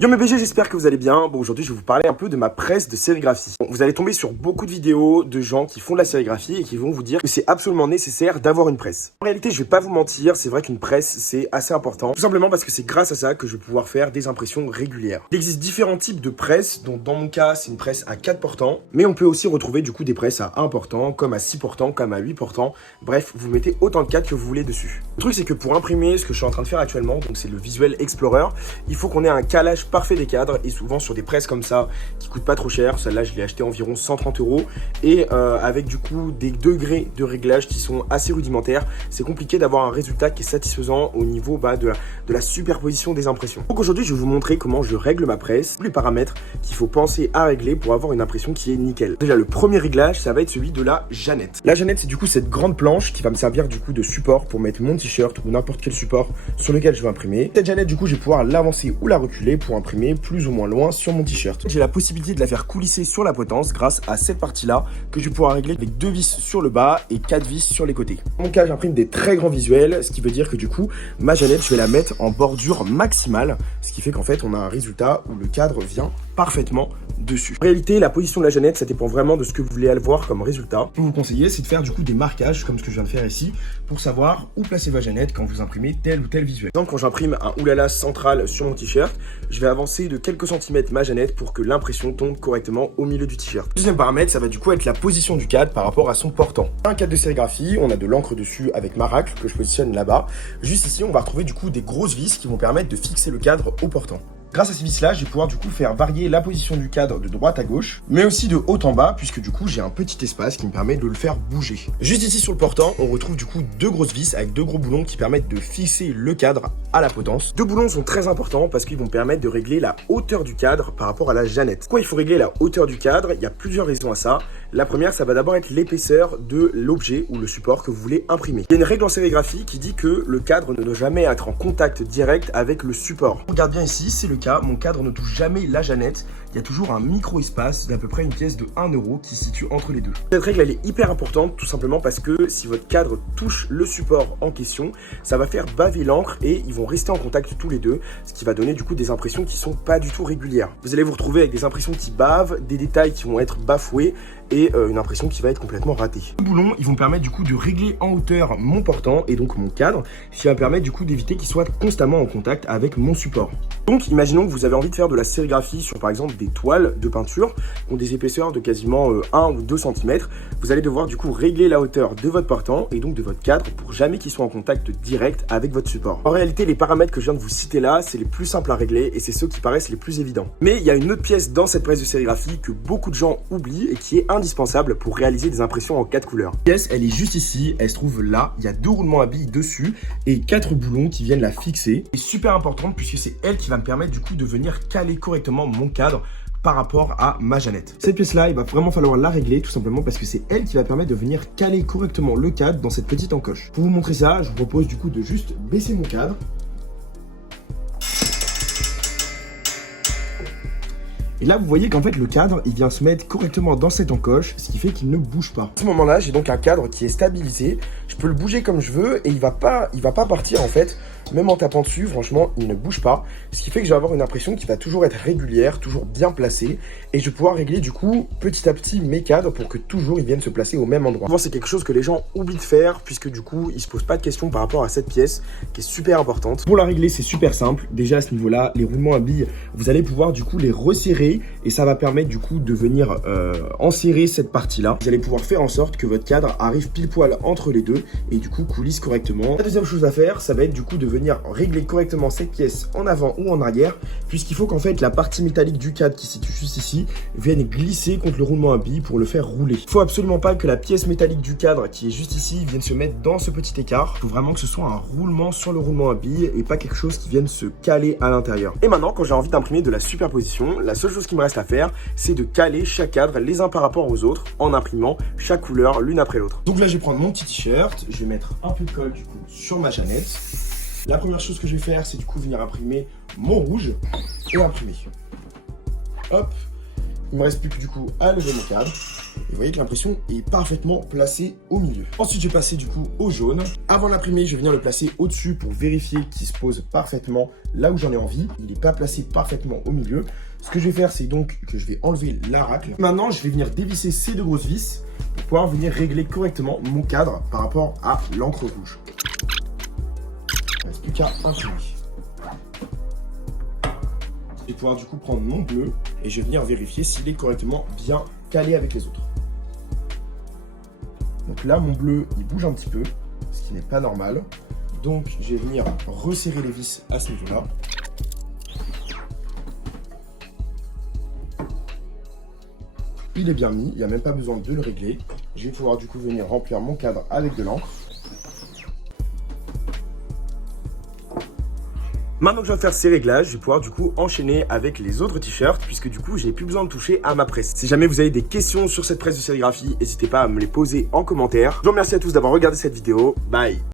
Yo mes BG, j'espère que vous allez bien. Bon, aujourd'hui, je vais vous parler un peu de ma presse de sérigraphie. Bon, vous allez tomber sur beaucoup de vidéos de gens qui font de la sérigraphie et qui vont vous dire que c'est absolument nécessaire d'avoir une presse. En réalité, je vais pas vous mentir, c'est vrai qu'une presse, c'est assez important. Tout simplement parce que c'est grâce à ça que je vais pouvoir faire des impressions régulières. Il existe différents types de presses, dont dans mon cas, c'est une presse à 4 portants. Mais on peut aussi retrouver du coup des presses à 1 portant, comme à 6 portants, comme à 8 portants. Bref, vous mettez autant de cadres que vous voulez dessus. Le truc, c'est que pour imprimer ce que je suis en train de faire actuellement, donc c'est le Visual Explorer, il faut qu'on ait un calage parfait des cadres et souvent sur des presses comme ça qui coûtent pas trop cher. Celle-là, je l'ai acheté environ 130 € et avec du coup des degrés de réglage qui sont assez rudimentaires, c'est compliqué d'avoir un résultat qui est satisfaisant au niveau de la superposition des impressions. Donc aujourd'hui, je vais vous montrer comment je règle ma presse, les paramètres qu'il faut penser à régler pour avoir une impression qui est nickel. Déjà, le premier réglage, ça va être celui de la Jeannette. La Jeannette, c'est du coup cette grande planche qui va me servir du coup de support pour mettre mon t-shirt ou n'importe quel support sur lequel je vais imprimer. Cette Jeannette, du coup, je vais pouvoir l'avancer ou la reculer pour imprimer plus ou moins loin sur mon t-shirt. J'ai la possibilité de la faire coulisser sur la potence grâce à cette partie-là que je vais pouvoir régler avec 2 vis sur le bas et 4 vis sur les côtés. Dans mon cas, j'imprime des très grands visuels, ce qui veut dire que du coup, ma Jeannette, je vais la mettre en bordure maximale, ce qui fait qu'en fait, on a un résultat où le cadre vient parfaitement dessus. En réalité, la position de la Jeannette, ça dépend vraiment de ce que vous voulez avoir comme résultat. Ce que vous conseillez, c'est de faire du coup des marquages comme ce que je viens de faire ici pour savoir où placer votre Jeannette quand vous imprimez tel ou tel visuel. Donc, quand j'imprime un oulala central sur mon t-shirt, je vais avancer de quelques centimètres ma Jeannette pour que l'impression tombe correctement au milieu du t-shirt. Deuxième paramètre, ça va du coup être la position du cadre par rapport à son portant. Un cadre de sérigraphie, on a de l'encre dessus avec ma racle que je positionne là-bas. Juste ici, on va retrouver du coup des grosses vis qui vont permettre de fixer le cadre au portant. Grâce à ces vis-là, je vais pouvoir du coup faire varier la position du cadre de droite à gauche, mais aussi de haut en bas, puisque du coup j'ai un petit espace qui me permet de le faire bouger. Juste ici sur le portant, on retrouve du coup 2 grosses vis avec 2 gros boulons qui permettent de fixer le cadre à la potence. 2 boulons sont très importants parce qu'ils vont permettre de régler la hauteur du cadre par rapport à la Jeannette. Pourquoi il faut régler la hauteur du cadre? Il y a plusieurs raisons à ça. La première, ça va d'abord être l'épaisseur de l'objet ou le support que vous voulez imprimer. Il y a une règle en sérigraphie qui dit que le cadre ne doit jamais être en contact direct avec le support. On regarde bien ici, c'est le cas, mon cadre ne touche jamais la Jeannette. Il y a toujours un micro-espace d'à peu près une pièce de 1 € qui se situe entre les deux. Cette règle, elle est hyper importante tout simplement parce que si votre cadre touche le support en question, ça va faire baver l'encre et ils vont rester en contact tous les deux, ce qui va donner du coup des impressions qui sont pas du tout régulières. Vous allez vous retrouver avec des impressions qui bavent, des détails qui vont être bafoués et une impression qui va être complètement ratée. Les boulons, ils vont permettre du coup de régler en hauteur mon portant et donc mon cadre, ce qui va permettre du coup d'éviter qu'il soit constamment en contact avec mon support. Donc imaginons que vous avez envie de faire de la sérigraphie sur par exemple des toiles de peinture qui ont des épaisseurs de quasiment 1 ou 2 cm. Vous allez devoir du coup régler la hauteur de votre portant et donc de votre cadre pour jamais qu'il soit en contact direct avec votre support. En réalité, les paramètres que je viens de vous citer là, c'est les plus simples à régler et c'est ceux qui paraissent les plus évidents. Mais il y a une autre pièce dans cette presse de sérigraphie que beaucoup de gens oublient et qui est indispensable pour réaliser des impressions en 4 couleurs. La pièce, elle est juste ici, elle se trouve là, il y a 2 roulements à billes dessus et 4 boulons qui viennent la fixer. C'est super importante puisque c'est elle qui va me permettre du coup de venir caler correctement mon cadre par rapport à ma Jeannette. Cette pièce-là, il va vraiment falloir la régler tout simplement parce que c'est elle qui va permettre de venir caler correctement le cadre dans cette petite encoche. Pour vous montrer ça, je vous propose du coup de juste baisser mon cadre. Et là, vous voyez qu'en fait, le cadre, il vient se mettre correctement dans cette encoche, ce qui fait qu'il ne bouge pas. À ce moment-là, j'ai donc un cadre qui est stabilisé. Je peux le bouger comme je veux et il va pas partir en fait. Même en tapant dessus, franchement, il ne bouge pas. Ce qui fait que je vais avoir une impression qui va toujours être régulière, toujours bien placée. Et je vais pouvoir régler du coup, petit à petit, mes cadres pour que toujours ils viennent se placer au même endroit. Souvent, c'est quelque chose que les gens oublient de faire puisque du coup, ils se posent pas de questions par rapport à cette pièce qui est super importante. Pour la régler, c'est super simple. Déjà à ce niveau-là, les roulements à billes, vous allez pouvoir du coup les resserrer et ça va permettre du coup de venir enserrer cette partie-là. Vous allez pouvoir faire en sorte que votre cadre arrive pile poil entre les deux et du coup coulisse correctement. La deuxième chose à faire, ça va être du coup de venir régler correctement cette pièce en avant ou en arrière, puisqu'il faut qu'en fait la partie métallique du cadre qui se situe juste ici vienne glisser contre le roulement à billes pour le faire rouler. Il faut absolument pas que la pièce métallique du cadre qui est juste ici vienne se mettre dans ce petit écart. Il faut vraiment que ce soit un roulement sur le roulement à billes et pas quelque chose qui vienne se caler à l'intérieur. Et maintenant, quand j'ai envie d'imprimer de la superposition, la seule chose qui me reste à faire, c'est de caler chaque cadre les uns par rapport aux autres en imprimant chaque couleur l'une après l'autre. Donc là, je vais prendre mon petit t-shirt, je vais mettre un peu de colle du coup sur ma Jeannette. La première chose que je vais faire, c'est du coup venir imprimer mon rouge et imprimer. Hop. Il me reste plus que du coup à lever mon cadre. Et vous voyez que l'impression est parfaitement placée au milieu. Ensuite, je vais passer du coup au jaune. Avant d'imprimer, je vais venir le placer au-dessus pour vérifier qu'il se pose parfaitement là où j'en ai envie. Il n'est pas placé parfaitement au milieu. Ce que je vais faire, c'est donc que je vais enlever la racle. Maintenant, je vais venir dévisser ces deux grosses vis pour pouvoir venir régler correctement mon cadre par rapport à l'encre rouge. Il ne reste plus qu'à imprimer. Je vais pouvoir du coup prendre mon bleu et je vais venir vérifier s'il est correctement bien calé avec les autres. Donc là, mon bleu, il bouge un petit peu, ce qui n'est pas normal. Donc, je vais venir resserrer les vis à ce niveau-là. Il est bien mis, il n'y a même pas besoin de le régler. Je vais pouvoir du coup venir remplir mon cadre avec de l'encre. Maintenant que je viens de faire ces réglages, je vais pouvoir du coup enchaîner avec les autres t-shirts puisque du coup, je n'ai plus besoin de toucher à ma presse. Si jamais vous avez des questions sur cette presse de sérigraphie, n'hésitez pas à me les poser en commentaire. Je vous remercie à tous d'avoir regardé cette vidéo. Bye!